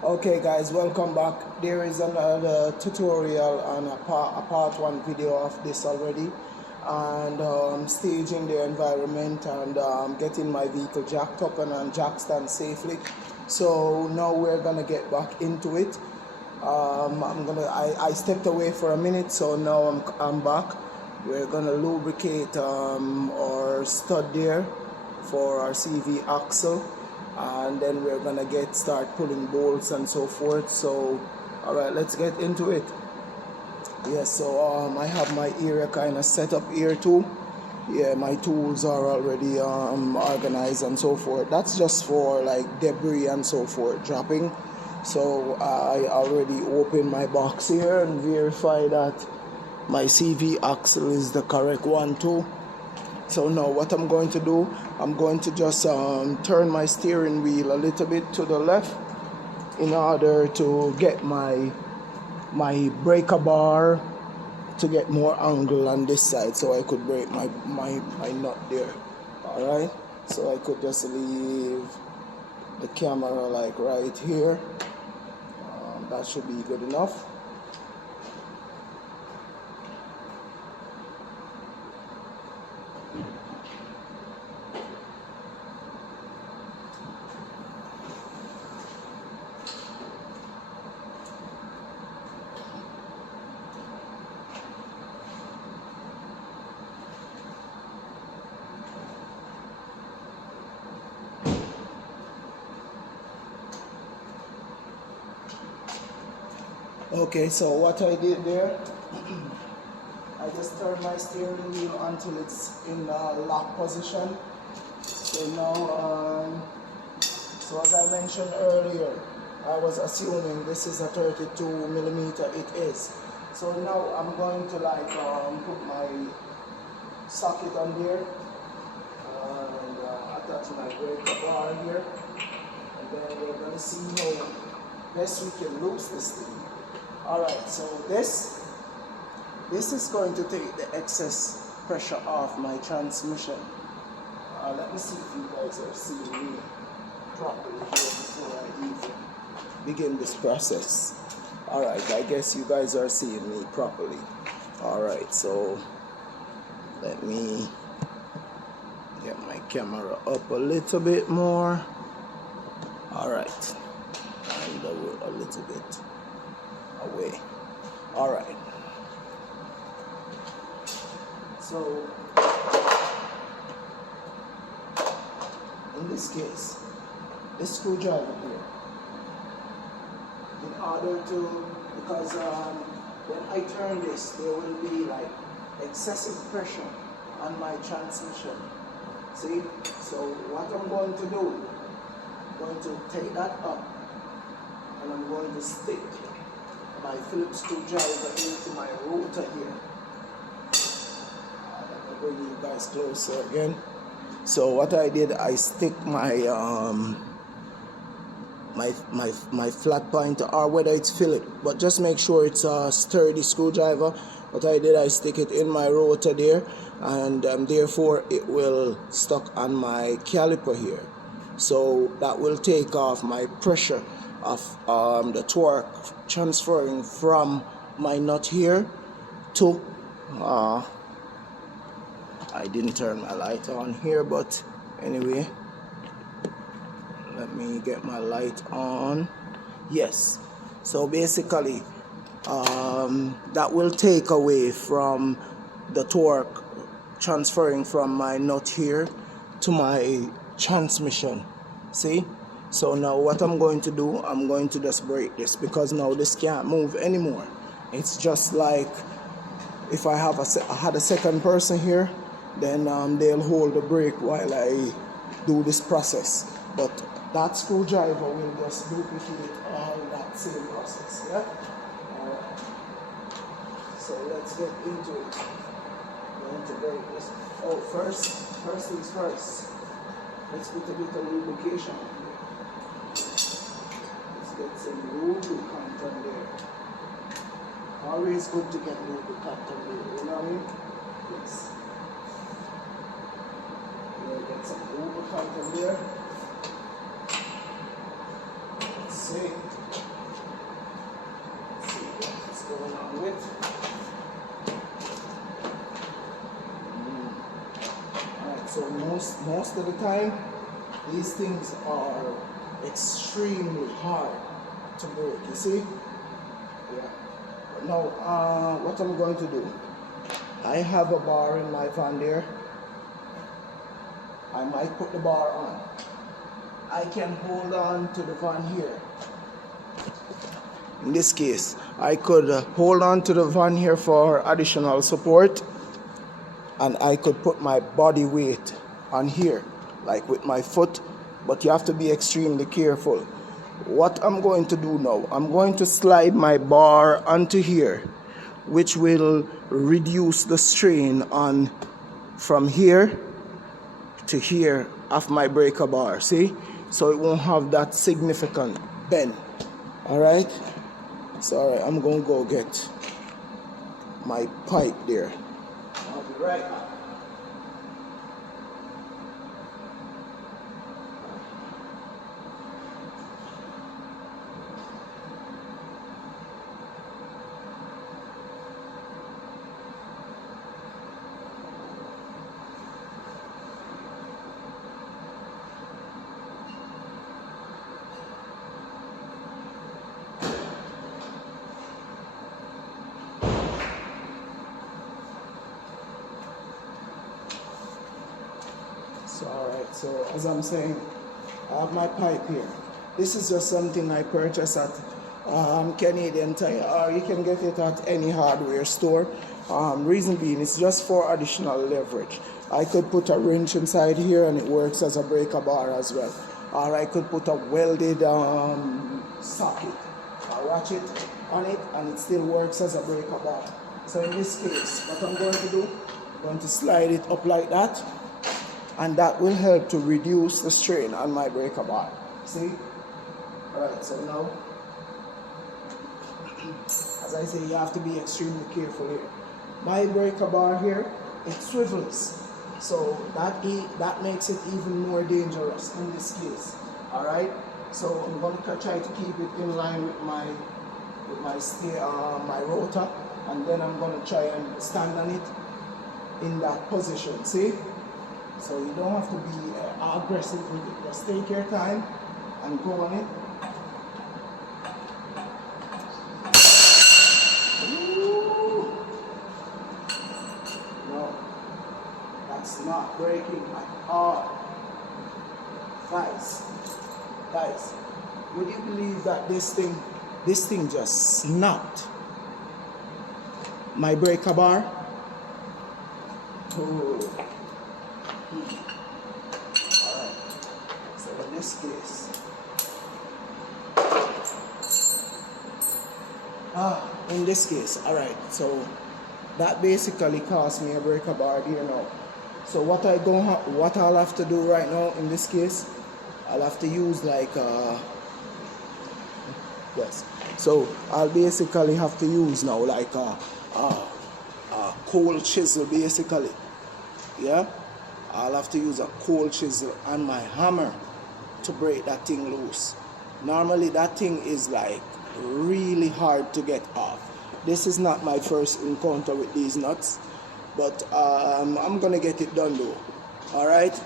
Okay guys, welcome back. There is another tutorial on a part 1 video of this already, and staging the environment and getting my vehicle jacked up and on jack stand safely. So now we're gonna get back into it. I stepped away for a minute, so now I'm back. We're gonna lubricate our stud there for our CV axle, and then we're gonna start pulling bolts and so forth. So all right, let's get into it. Yes, so I have my area kind of set up here too. Yeah, my tools are already organized and so forth. That's just for like debris and so forth dropping. So I already opened my box here and verify that my CV axle is the correct one too. So now what I'm going to do, I'm going to just turn my steering wheel a little bit to the left in order to get my breaker bar to get more angle on this side, so I could break my nut there. Alright, so I could just leave the camera like right here. That should be good enough. Okay, so what I did there, I just turned my steering wheel until it's in lock position. So now, so as I mentioned earlier, I was assuming this is a 32mm. It is. So now I'm going to like put my socket on there and attach my breaker bar here, and then we're going to see how best we can loose this thing. Alright, so this is going to take the excess pressure off my transmission. Let me see if you guys are seeing me properly here before I even begin this process. Alright, I guess you guys are seeing me properly. Alright, so let me get my camera up a little bit more. Alright, and a little bit away. Alright, so in this case, this screwdriver here, in order to, because when I turn this, there will be like excessive pressure on my transmission. See, so what I'm going to do, I'm going to take that up and I'm going to stick my Phillips screwdriver into my rotor here. Let me bring you guys closer again. So what I did, I stick my my flat point, or whether it's Phillips, but just make sure it's a sturdy screwdriver. What I did, I stick it in my rotor there, and therefore it will stuck on my caliper here. So that will take off my pressure of the torque transferring from my nut here to I didn't turn my light on here, but anyway, let me get my light on. Yes, so basically that will take away from the torque transferring from my nut here to my transmission. See, so now what I'm going to do, I'm going to just break this, because now this can't move anymore. It's just like if I had a second person here, then they'll hold the brake while I do this process. But that screwdriver will just duplicate all that same process. Yeah. Alright. So let's get into it. I'm going to break this. Oh, first things first. Let's put a bit of lubrication on here. Let's get some lubricant on there. Always good to get lubricant on there, you know what I mean? Yes. We'll get some lubricant on there. Let's see. do it. Alright, so most of the time, these things are extremely hard to break, you see? Yeah. Now, what I'm going to do, I have a bar in my van there. I might put the bar on. I can hold on to the van here. In this case, I could hold on to the van here for additional support, and I could put my body weight on here, like with my foot, but you have to be extremely careful. What I'm going to do now, I'm going to slide my bar onto here, which will reduce the strain on from here to here of my breaker bar, see? So it won't have that significant bend, all right? So all right, I'm gonna go get my pipe there. I'll be right back. So, alright, so as I'm saying, I have my pipe here. This is just something I purchased at Canadian Tire, or you can get it at any hardware store. Reason being, it's just for additional leverage. I could put a wrench inside here and it works as a breaker bar as well. Or I could put a welded socket, watch it on it, and it still works as a breaker bar. So in this case, what I'm going to do, I'm going to slide it up like that, and that will help to reduce the strain on my breaker bar. See? Alright, so now, as I say, you have to be extremely careful here. My breaker bar here, it swivels. So that makes it even more dangerous in this case. Alright? So I'm going to try to keep it in line with my rotor, and then I'm going to try and stand on it in that position. See? So you don't have to be aggressive with it. Just take your time and go on it. Ooh. No, that's not breaking at all. Guys, would you believe that this thing just snapped my breaker bar? Oh. Alright, so in this case, alright, so that basically cost me a breaker bar here now. So what I'll have to do right now in this case, I'll have to use like yes. So I'll basically have to use now like a cold chisel basically. Yeah? I'll have to use a cold chisel and my hammer to break that thing loose. Normally that thing is like really hard to get off. This is not my first encounter with these nuts, but I'm gonna get it done though. Alright?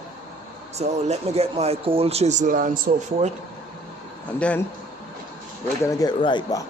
So let me get my cold chisel and so forth, and then we're gonna get right back.